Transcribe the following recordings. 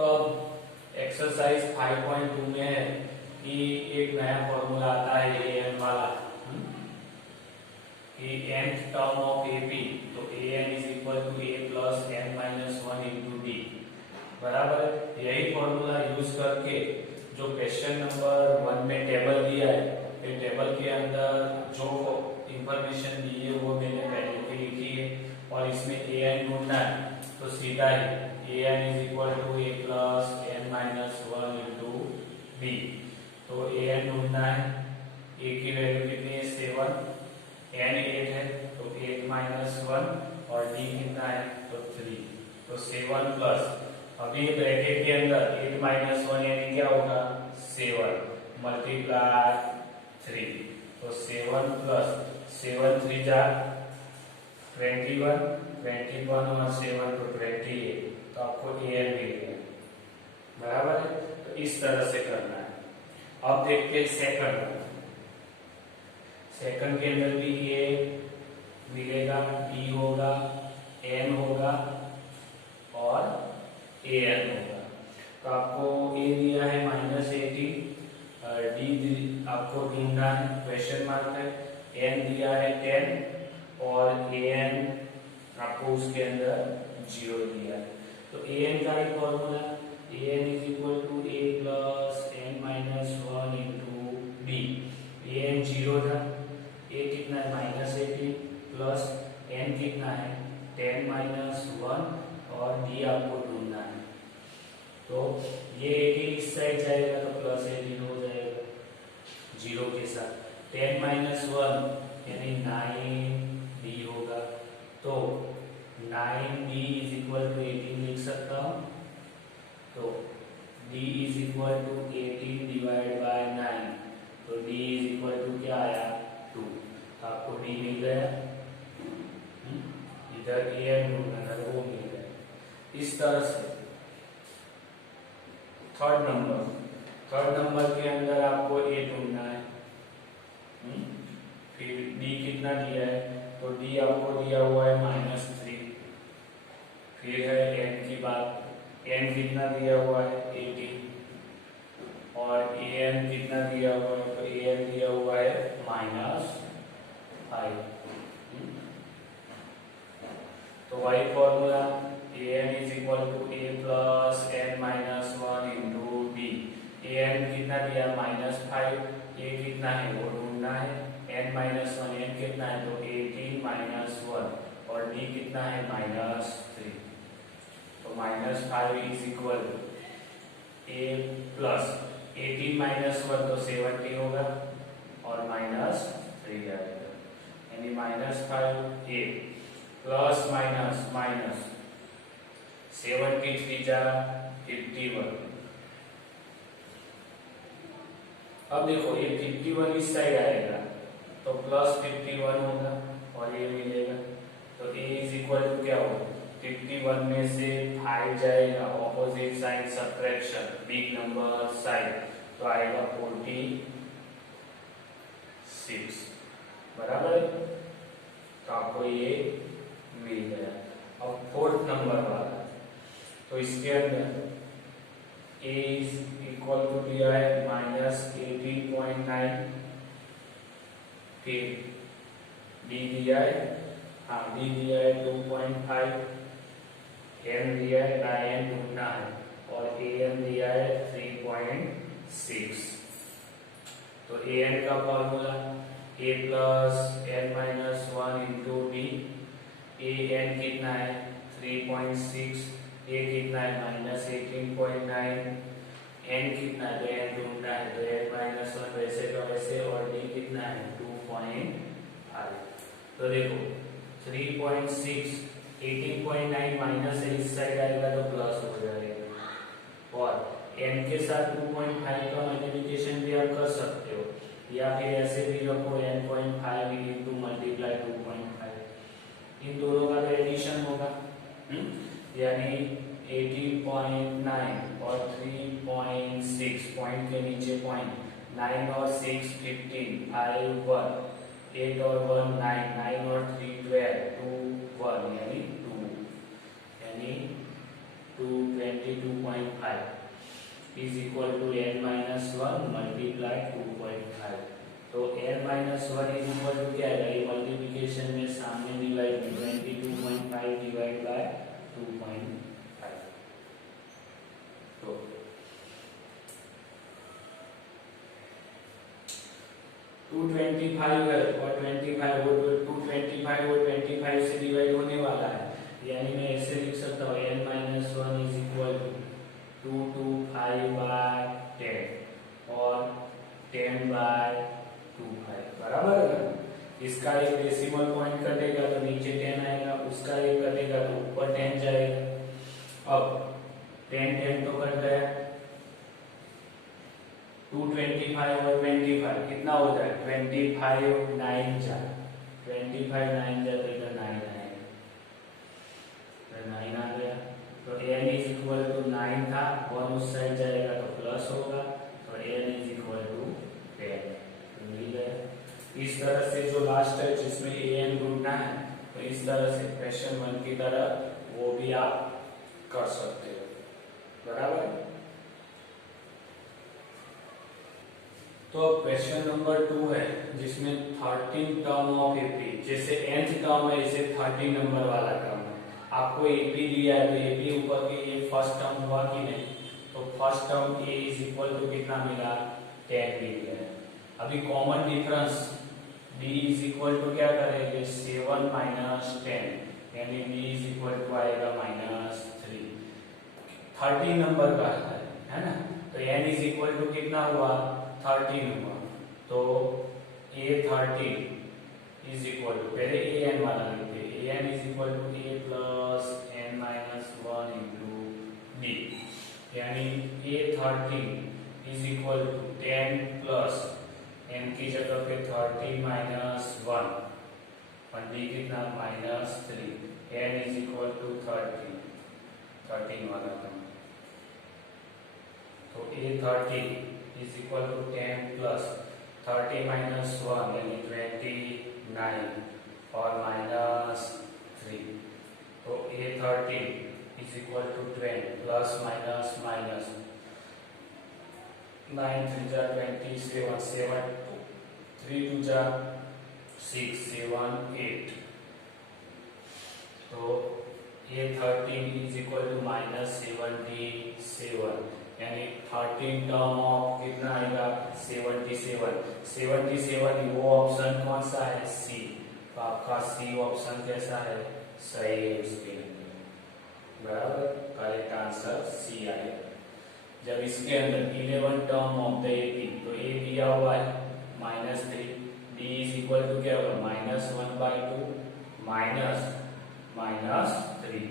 तो अब एक्सरसाइज 5.2 में है कि एक नया फॉर्मूला आता है एन वाला कि nth टर्म ऑफ एपी, तो an is equal to a plus n minus 1 into d, बराबर। यही फॉर्मूला यूज करके जो क्वेश्चन नंबर 1 में टेबल दिया है, ये टेबल के अंदर जो इंफॉर्मेशन दी है वो मैंने पहले भी लिखी है, और इसमें an ढूंढना है तो सीधा ही an is equal to a plus n minus 1 into b. तो an ढूंढना है, a की वैल्यू कितनी है 7, n 8 है तो 8 माइनस 1, और d कितना है तो 3, तो 7 प्लस, अभी ब्रैकेट के अंदर 8 माइनस 1 यानी क्या होगा 7 मल्टीप्लाई 3, तो 7 प्लस 7 3 जा 21, 21 और 7 तो 28, तो आपको an मिल गया, बराबर है। तो इस तरह से करना है। अब देखते हैं सेकंड। सेकंड के अंदर भी a मिलेगा, b होगा, n होगा और an होगा। तो आपको a दिया है -18, d आपको ढूंढना है, क्वेश्चन मार्क है, n दिया है 10 और an आपको उसके अंदर 0 दिया है। तो an का एक formula, an is equal to a plus n minus 1 into d. an 0 था, a कितना है -18 प्लस n कितना है 10 माइनस 1 और d आपको ढूंढना है। तो ये 18 इस साइड जाएगा तो प्लस 18 हो जाएगा 0 के साथ, 10 माइनस 1 यानी 9d होगा, तो 9d इज इक्वल टू 18 लिख सकता हूँ। तो d is equal to 18 divide by 9, तो d इज इक्वल टू क्या आया 2, तो आपको d मिल गया, इधर an ढूंढना था वो मिल गया। इस तरह से थर्ड नंबर के अंदर आपको a ढूंढना है, फिर d कितना दिया है, तो d आपको दिया हुआ है -3, फिर है n की बात, n कितना दिया हुआ है 18 और an कितना दिया हुआ है, तो an दिया हुआ है -5। तो वही formula an is equal to a plus n minus 1 into d. an कितना दिया -5, a कितना है वो ढूंढना है, n माइनस 1 n कितना है तो 18 माइनस 1 और d कितना है -3, तो -5 is equal a plus 18 minus 1 तो 70 होगा और -3 आएगा, यानी -5 a प्लस माइनस 73 जा 51। अब देखो ये 51 इस साइड आएगा तो प्लस 51 होगा और ये मिलेगा, तो a इज इक्वल टू क्या होगा 51 में से 5 जाएगा opposite side subtraction big number side, तो आएगा 46, बराबर है। तो आपको ये मिल गया। अब फोर्थ नंबर वाला, तो इसके अंदर a इज इक्वल टू दिया है -18.9, फिर d दिया है, हाँ d दिया है 2.5, n दिया है 9 ढूंढना है और an दिया है 3.6। तो an का formula a plus n minus 1 into d, an कितना है 3.6, a कितना है -18.9, n कितना है तो n ढूंढना है तो n माइनस 1 वैसे का वैसे और d कितना है 2.5। तो देखो 3.6 18.9 माइनस है इस साइड आएगा तो प्लस हो जाएगा, और n के साथ 2.5 का मल्टीप्लिकेशन भी आप कर सकते हो, या फिर ऐसे भी रखो n.5 इंटू मल्टीप्लाई 2.5, इन दोनों का तो एडिशन होगा, यानी 18.9 और 3.6 पॉइंट के नीचे पॉइंट, 9 और 6 15, 5 1, 8 और 1 9, 9 और 3 12, 2 1 यानी 2, यानी 2 20 22.5 is equal to n minus 1 multiply 2.5। तो n minus 1 is equal to क्या है, ये मल्टीप्लिकेशन में सामने डिवाइड 22.5 डिवाइड बाय 2.5। तो 225 है और 25 वो 225 वो 25 से डिवाइड होने वाला है, यानी मैं ऐसे लिख सकता हूँ n minus 1 is equal to 225 by 10 और 10 बाय 25, बराबर है ना। इसका एक डेसिमल पॉइंट कटेगा तो नीचे 10 आएगा, उसका एक कटेगा तो ऊपर 10 जाएगा। अब 10 10 तो कट गया, 225 और 25 कितना हो जाए, 25 9 जा, 25 9 जा तो इधर 9 आएगा, तो 9 आ गया। तो n इज इक्वल टू 9 था, 1 उस साइड जाएगा तो प्लस होगा, तो n इज इक्वल टू 10, तो मिल गया। इस तरह से जो लास्ट है जिसमें an ढूंढना है, तो इस तरह से क्वेश्चन 1 की तरह वो भी आप कर सकते हो, बराबर। तो क्वेश्चन नंबर 2 है जिसमें 13 टर्म ऑफ एपी, जैसे nth टर्म है इसे 13 नंबर वाला टर्म है, आपको एपी दिया है तो एपी ऊपर के ये फर्स्ट टर्म हुआ कि नहीं, तो first term a is equal to कितना मिला, 10 मिल गया। अभी common difference b is equal to क्या करेंगे, 7 माइनस 10, यानी b इज इक्वल टू आएगा -3, 13 नंबर का है ना। तो n इज इक्वल टू कितना हुआ, 13 हुआ, तो a13 इज इक्वल टू, पहले an वाला लिखते हैं, an is equal to a plus n minus 1 into b, यानी a13 is equal to 10 plus n की जगह पे 13 माइनस 1 और b कितना -3, n इज इक्वल टू 13 वाला था। तो a13 is equal to 10 plus 30 minus 1 यानी 29 और minus 3, तो a13 is equal to 20 plus minus minus 9 3 जा 27 7 3 2 जा 6 7 8, तो a13 is equal to -77, यानी 13 टर्म ऑफ कितना आएगा, 77 वो ऑप्शन कौन सा है, सी, तो आपका सी ऑप्शन कैसा है, सही है इसके अंदर, बराबर, करेक्ट आंसर सी आएगा। जब इसके अंदर 11 टर्म ऑफ द एपी, तो ए दिया हुआ है -3, डी इज इक्वल टू क्या होगा, -1/2 -3,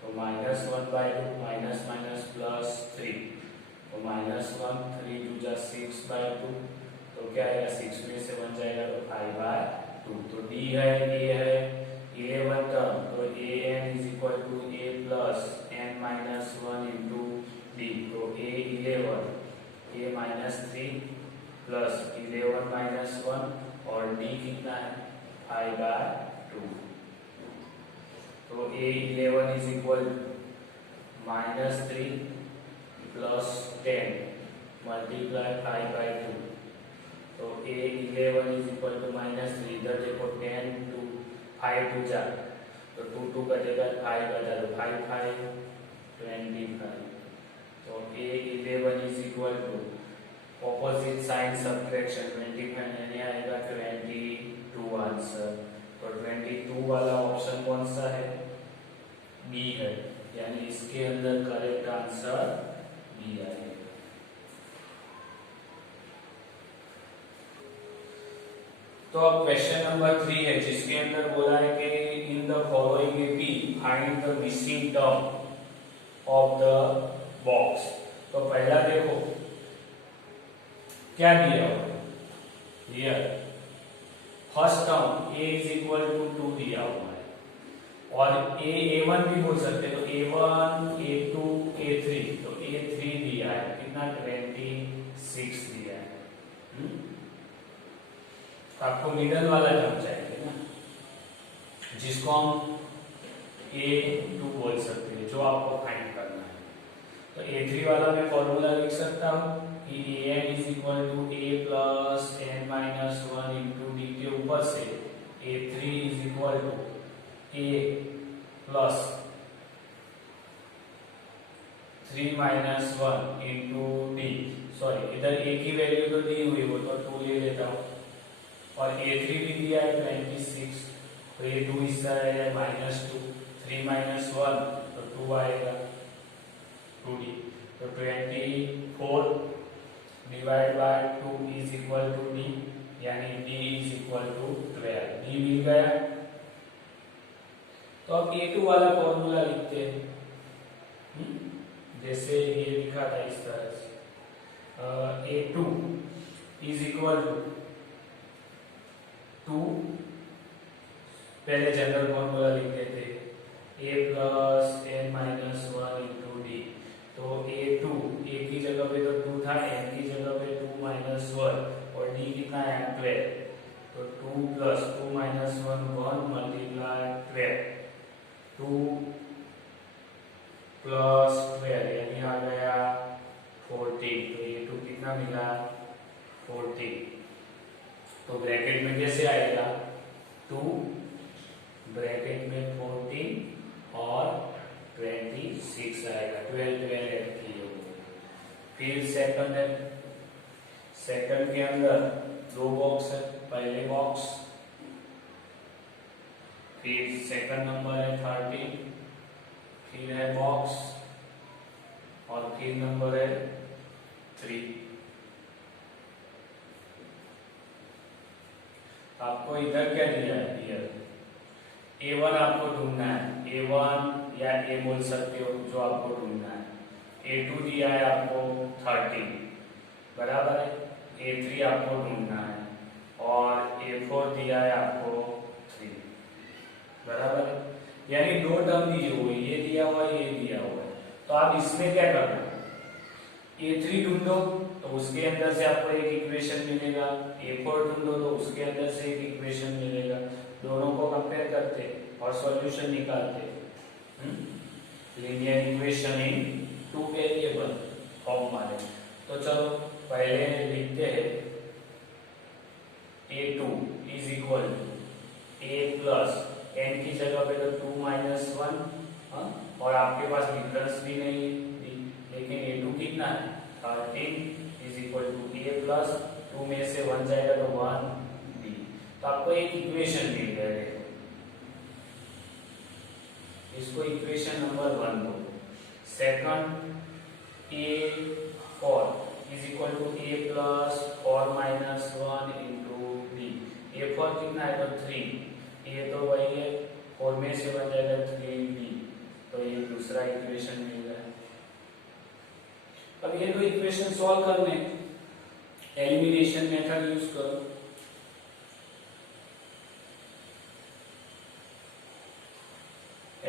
तो -1/2 माइनस माइनस प्लस 3, तो -1 3 2 जा 6/2, तो क्या आएगा, 6 में से 1 जाएगा तो 5/2, तो डी है, ए है 11 टर्म, तो an is equal to a plus n minus 1 into d, तो a 11 a -3 प्लस 11 माइनस 1 और डी कितना है 5/2, तो a11 is equal -3 plus 10 multiply 5/2, तो a11 इज इक्वल टू -3, इधर देखो 10 2 5 2 जा, तो 2 2 कटेगा 5 बचा, तो 5 5 25, तो a11 is equal to opposite sign subtraction 25 यानी आएगा 22 आंसर, तो 22 वाला ऑप्शन कौन सा है, बी है, यानी इसके अंदर करेक्ट आंसर बी आएगा। तो अब क्वेश्चन नंबर 3 है जिसके अंदर बोला है कि in the following AP find the missing term of the box. तो पहला देखो क्या दिया हुआ, here first term a is equal to 2 दिया हुआ है, और a1 भी बोल सकते हैं, तो a1 a2 a3, तो a3 दिया है कितना 26 दिया है, तो आपको मिडल वाला टर्म चाहिए ना, जिसको हम a2 बोल सकते हैं, जो आपको फाइंड करना है। तो A3 वाला मैं फॉर्मूला लिख सकता हूँ कि an is equal to a plus n minus one into d के ऊपर से A3 is equal to a plus 3 minus one into d. Sorry, इधर a की वैल्यू तो दी हुई, वो तो 2 ले लेता हूँ, और A3 भी दिया है 26, तो ये 2 हिस्सा है -2, 3 माइनस 1 तो 2 आएगा 2d, तो 24 divide by 2 is equal to d, यानी d is equal to 12। d मिल गया। तो अब A2 वाला फॉर्मूला लिखते हैं, जैसे ये लिखा था इस तरह से। A2 इज इक्वल टू पहले जनरल फॉर्मूला लिखते थे a plus n minus one into d. तो A2 a की जगह पे तो 2 था, n की जगह पे 2 माइनस वन, और d कितना है 12, तो 2 plus 2 minus one 1 multiply 12, 2 plus 12 यानी आ गया 14। तो A2 कितना मिला 14। तो ब्रैकेट में कैसे आएगा 2 ब्रैकेट में 14 और 26 आएगा, 12 ऐड किए हुए। फिर सेकंड के अंदर 2 बॉक्स है, पहले बॉक्स, फिर सेकंड नंबर है 13, फिर है बॉक्स, और फिर नंबर है 3। आपको इधर क्या दिया है, A1 आपको ढूंढना है, A1 या A बोल सकते हो जो आपको ढूंढना है। A2 दिया है आपको 13, बराबर है, A3 आपको ढूंढना है, और A4 दिया है आपको 3, बराबर है। यानी 2 टर्म दिए हुए, ये दिया हुआ है, ये दिया हुआ है। तो आप इसमें क्या करना, A3 ढूंढो तो उसके अंदर से आपको एक इक्वेशन मिलेगा, A4 ढूंढो तो उसके अंदर से एक इक्वेशन मिलेगा, दोनों को कंपेयर करते और सॉल्यूशन निकालते। Linear equation in 2 variable form वाले। तो चलो पहले लिखते हैं A2 is equal to a plus n की जगह पे तो 2 माइनस 1, और आपके पास डिफरेंस भी नहीं है, लेकिन A2 कितना है 13 is equal to a plus 2 में से 1 जाएगा तो 1d। तो आपको एक इक्वेशन मिल गया, देखो इसको इक्वेशन नंबर 1 दो। Second A4 is equal to a plus 4 minus 1 into d। A4 कितना है तो 3, a तो वही है, 4 में से 1 जाएगा 3d, तो ये दूसरा इक्वेशन मिल गया। अब ये दो इक्वेशन सॉल्व करने, एलिमिनेशन मेथड यूज करो।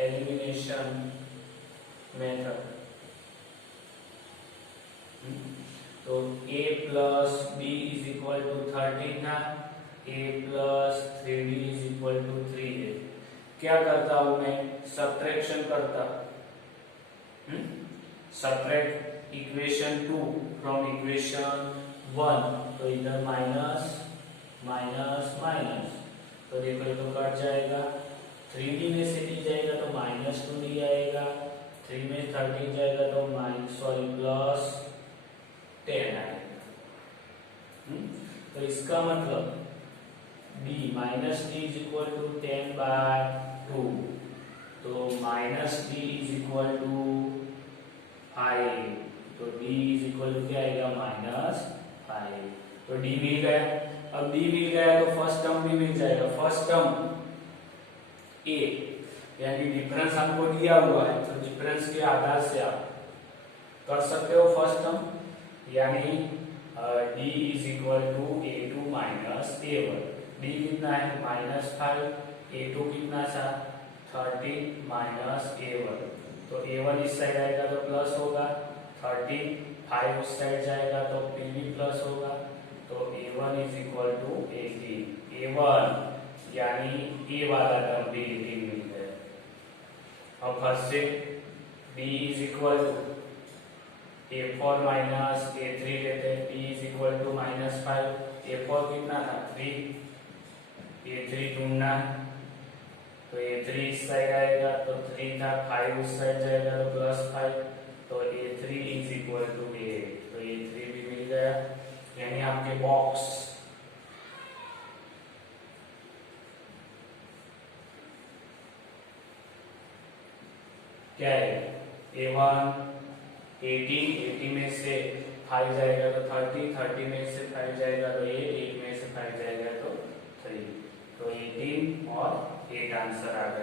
एलिमिनेशन मेथड, तो a plus b is equal to 13 ना, a plus 3d is equal to 3 है। क्या करता हूं मैं, सब्ट्रैक्शन करता, सब्ट्रैक्ट इक्वेशन 2 फ्रॉम इक्वेशन 1, तो इधर माइनस माइनस माइनस, तो देखो ये तो कट जाएगा, 3d में से डी जाएगा तो माइनस 2d आएगा, 3 में 13 जाएगा तो प्लस 10 आएगा। तो इसका मतलब d minus d is equal to 10 by 2, तो minus d is equal to 5, तो d इज इक्वल टू क्या आएगा -5। तो d मिल गया। अब d मिल गया तो फर्स्ट टर्म भी मिल जाएगा, फर्स्ट टर्म a, यानी डिफरेंस हमको दिया हुआ है, तो डिफरेंस के आधार से आप कर सकते हो फर्स्ट टर्म, यानी d is equal to a2 minus a1। d कितना है -5, a2 कितना था 13 माइनस a1, तो a1 इस साइड आएगा तो प्लस होगा, 13 5 उस साइड जाएगा तो p भी प्लस होगा, तो a1 is equal to 18। a1 यानी a वाला टर्म भी 18 मिल गया। अब फर्स्ट से b is equal to A4 minus A3 लेते हैं, P is equal to -5। A4 कितना था 3, A3 ढूंढना है तो A3 इस साइड आएगा तो 3 था, 5 उस साइड जाएगा तो +5, तो A3 इज इक्वल टू 8, तो A3 भी मिल गया। यानी आपके बॉक्स क्या है, A1 18, 80 में से 5 जाएगा तो 30, 30 में से 5 जाएगा तो 8, 8 में से 5 जाएगा तो 3, तो 18 और 8 आंसर आ गया।